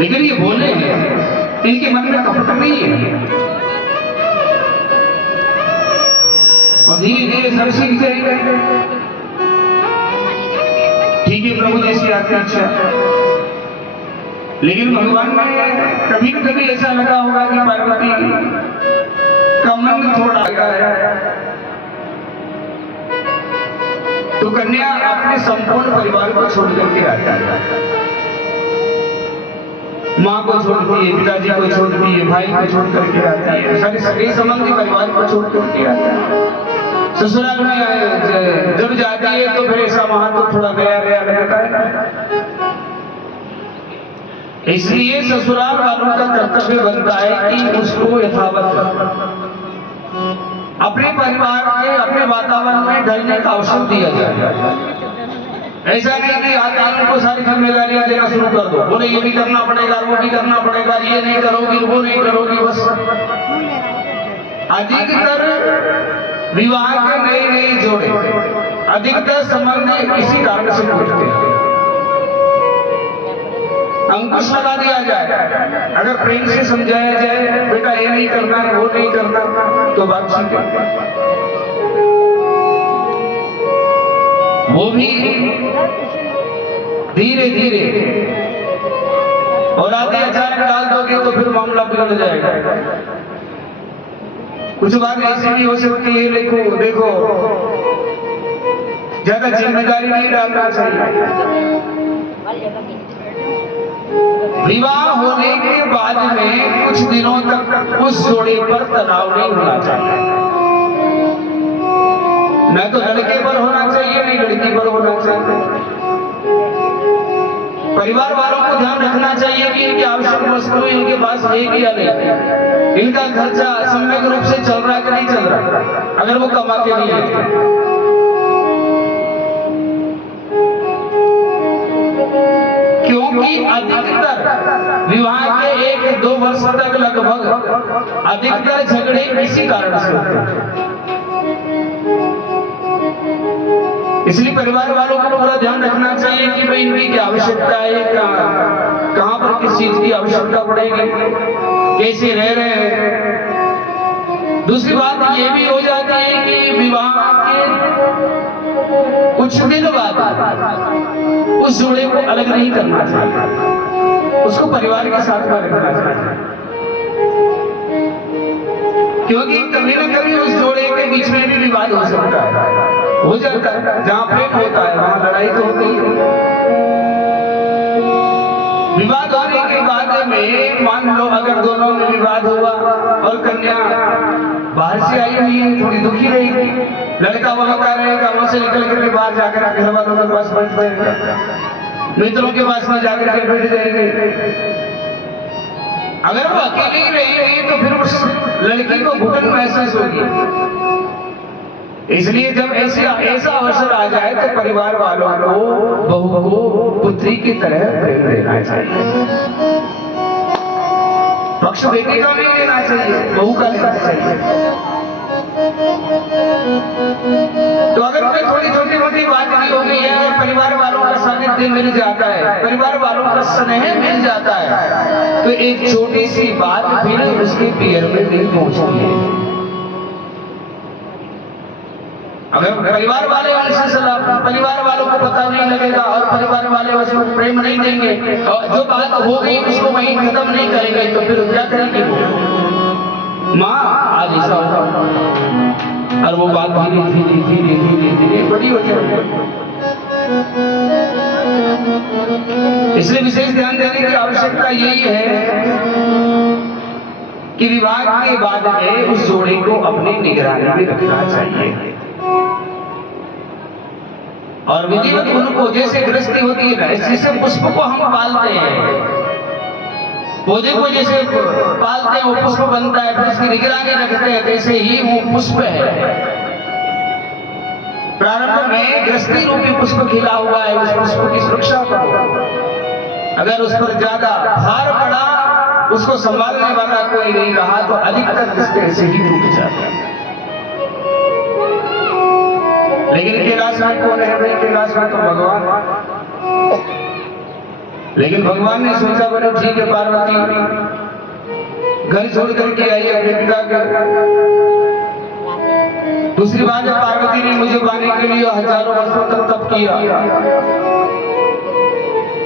लेकिन ये बोले हैं, इनके मन में कपट नहीं है। और धीरे धीरे सब सीख जाएंगे। ठीक है प्रभु जैसी आपकी इच्छा। लेकिन भगवान ने कभी न कभी ऐसा लगा होगा कि पार्वती का मन थोड़ा लगा है, तो कन्या अपने संपूर्ण परिवार को छोड़ करके आता है। माँ को छोड़ती है, पिताजी को छोड़ती है, भाई को छोड़ करके आती है, सारे सगे संबंधी परिवार को छोड़ करके आता है। ससुराल में जब जाती है तो फिर ऐसा वहां तो थोड़ा गया गया लगता है। इसलिए ससुराल वालों का कर्तव्य बनता है कि उसको यथावत अपने परिवार के, अपने वातावरण में ढलने का अवसर दिया जाए। ऐसा नहीं कि आज उनको सारी जिम्मेदारियां देना शुरू कर दो, बोले ये भी करना पड़ेगा, वो भी करना पड़ेगा, ये नहीं करोगी, वो नहीं करोगी। बस अधिकतर विवाह के नए नए जोड़े, अधिकतर संबंध इसी कारण से टूटते हैं। अंकुश लगा दिया जाए, अगर प्रेम से समझाया जाए बेटा ये नहीं करना, वो नहीं करना, तो बात ठीक है। वो भी धीरे धीरे, और आगे अचानक डाल दोगे तो फिर मामला बिगड़ जाएगा। कुछ बात ऐसी भी हो सकती है, देखो ज्यादा जिम्मेदारी नहीं डालना चाहिए। विवाह होने के बाद में कुछ दिनों तक उस जोड़े पर तनाव नहीं होना चाहिए। न तो लड़के पर होना चाहिए, नहीं लड़की पर होना चाहिए। परिवार वालों को ध्यान रखना चाहिए कि इनकी आवश्यक वस्तु इनके पास है कि या नहीं, इनका खर्चा सम्यक रूप से चल रहा है कि नहीं चल रहा, अगर वो कमा के नहीं लेते। क्योंकि अधिकतर विवाह के 1-2 वर्ष तक लगभग अधिकतर झगड़े इसी कारण से होते हैं। इसलिए परिवार वालों को पूरा ध्यान रखना चाहिए कि भाई इनकी क्या आवश्यकता है, कहां पर किस चीज की आवश्यकता पड़ेगी, कैसे रह रहे हैं। दूसरी बात ये भी हो जाती है कि विवाह के कुछ दिन बाद उस जोड़े को अलग नहीं करना चाहिए, उसको परिवार के साथ में रखना चाहिए। क्योंकि कभी न कभी उस जोड़े के बीच में भी विवाद हो सकता है, हो जाता है। जहां प्रेम होता है वहां लड़ाई तो होती है। विवाद होने के बाद में मान लो अगर दोनों में विवाद हुआ और कन्या बाहर से आई हुई है, थोड़ी दुखी रहेगी, लड़का वहां का रहेगा, वहां से निकल करके बाहर जाकर घर वालों के पास बैठ जाएगा, मित्रों के पास में जाकर के बैठ जाएंगे। अगर वो अकेली रहेगी तो फिर उस लड़की को घुटन महसूस होगी। इसलिए जब ऐसा अवसर आ जाए तो परिवार वालों को बहू को पुत्री की तरह प्रेम देना चाहिए। पक्ष बेटी का नहीं लेना चाहिए, बहू का लेना चाहिए। तो अगर कोई थोड़ी छोटी मोटी बात नहीं हो गई है और परिवार वालों का सानिध्य मिल जाता है, परिवार वालों का स्नेह मिल जाता है, तो एक छोटी सी बात फिर उसके पैर में नहीं पहुंचती है। अगर परिवार वाले परिवार वालों को पता नहीं लगेगा और परिवार वाले उसको प्रेम नहीं देंगे और जो बात हो गई उसको वहीं खत्म नहीं करेंगे, तो फिर क्या करेंगे वो? माँ आज ऐसा होगा और वो बात धीरे धीरे धीरे धीरे धीरे बड़ी हो जाएगी। इसलिए विशेष ध्यान देने की आवश्यकता यही है कि विवाह के बाद में उस जोड़े को अपनी निगरानी में रखना चाहिए। और विधिवत उनको जैसे गृहस्थी होती है ना, जैसे पुष्प को हम पालते हैं, पौधे को जैसे पालते हैं वो पुष्प बनता है, फिर उसकी निगरानी रखते हैं, वैसे ही वो पुष्प है। प्रारंभ में गृहस्थी रूपी पुष्प खिला हुआ है, उस पुष्प की सुरक्षा करो। अगर उस पर ज्यादा भार पड़ा, उसको संभालने वाला कोई नहीं रहा, तो अधिकतर रिश्ते ऐसे ही टूट जाते हैं। लेकिन कैलाश में कौन है भाई? कैलाश में तो भगवान। लेकिन भगवान ने सोचा बोले ठीक है पार्वती घर छोड़ करके आई अपने पिता के। दूसरी बात है पार्वती ने मुझे पाने के लिए हजारों वर्षों तक तप किया,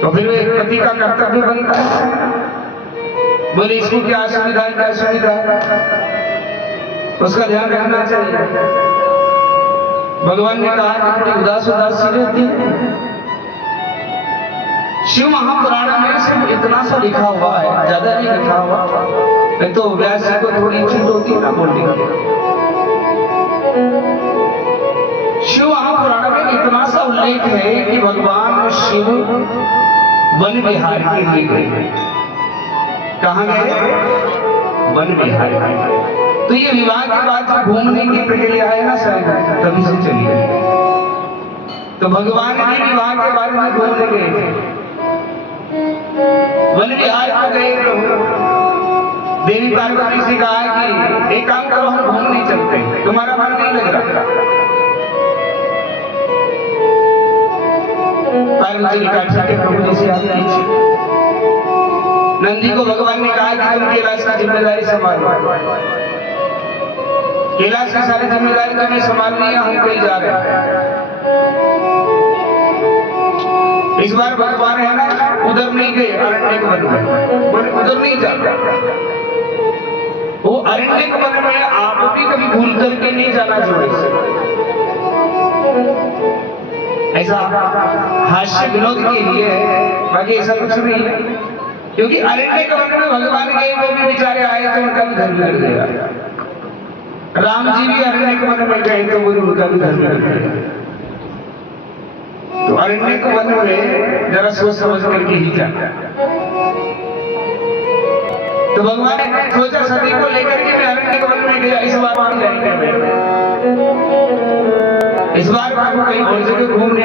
तो फिर एक पति का कर्तव्य बनता है बोले इसको क्या सुविधा है क्या सुविधा, उसका ध्यान रखना चाहिए। भगवान ने कहा कि थोड़ी उदास सी रहती है। शिव महापुराण में सिर्फ इतना सा लिखा हुआ है, ज्यादा नहीं लिखा हुआ, नहीं तो व्यास जी को थोड़ी छूट होती है ना बोलने की। शिव महापुराण में इतना सा उल्लेख है कि भगवान शिव वन विहार के लिए गए। कहाँ गए? वन विहार। तो ये विवाह के बाद घूमने की प्रक्रिया है ना सर, तभी से चली गई। तो भगवान ने विवाह के बाद में घूमने गए थे, वन विहार को गए। देवी पार्वती से कहा कि एक काम करो हम घूमने चलते हैं, तुम्हारा मन नहीं लग रहा। पार्वती ने कहा ठीक है प्रभु जैसे आप कीजिए। नंदी को भगवान ने कहा कि तुम कैलाश की जिम्मेदारी संभालो, कैलाश की सारी जिम्मेदारी तुम्हें संभालनी है, हम कहीं जा रहे हैं। इस बार भगवान है ना उधर नहीं गए, अरण्यक वन में, बोले उधर नहीं जाता। वो अरण्यक वन में आप भी कभी भूल करके नहीं जाना चाहिए। ऐसा हास्य विनोद के लिए, बाकी ऐसा कुछ नहीं है। क्योंकि अरण्यक वन में भगवान गए, वो भी बेचारे आए तो उनका भी धर्म लग गया। राम जी भी अरण्यक वन में गए तो वो उनका भी धर्म लग गया। तो अरण्यक वन में जरा सोच समझ करके ही जाना। तो भगवान ने सोचा सती को लेकर के मैं अरण्यक वन में गया, इस बार वहां जाएंगे, इस बार आपको कहीं और जगह घूमने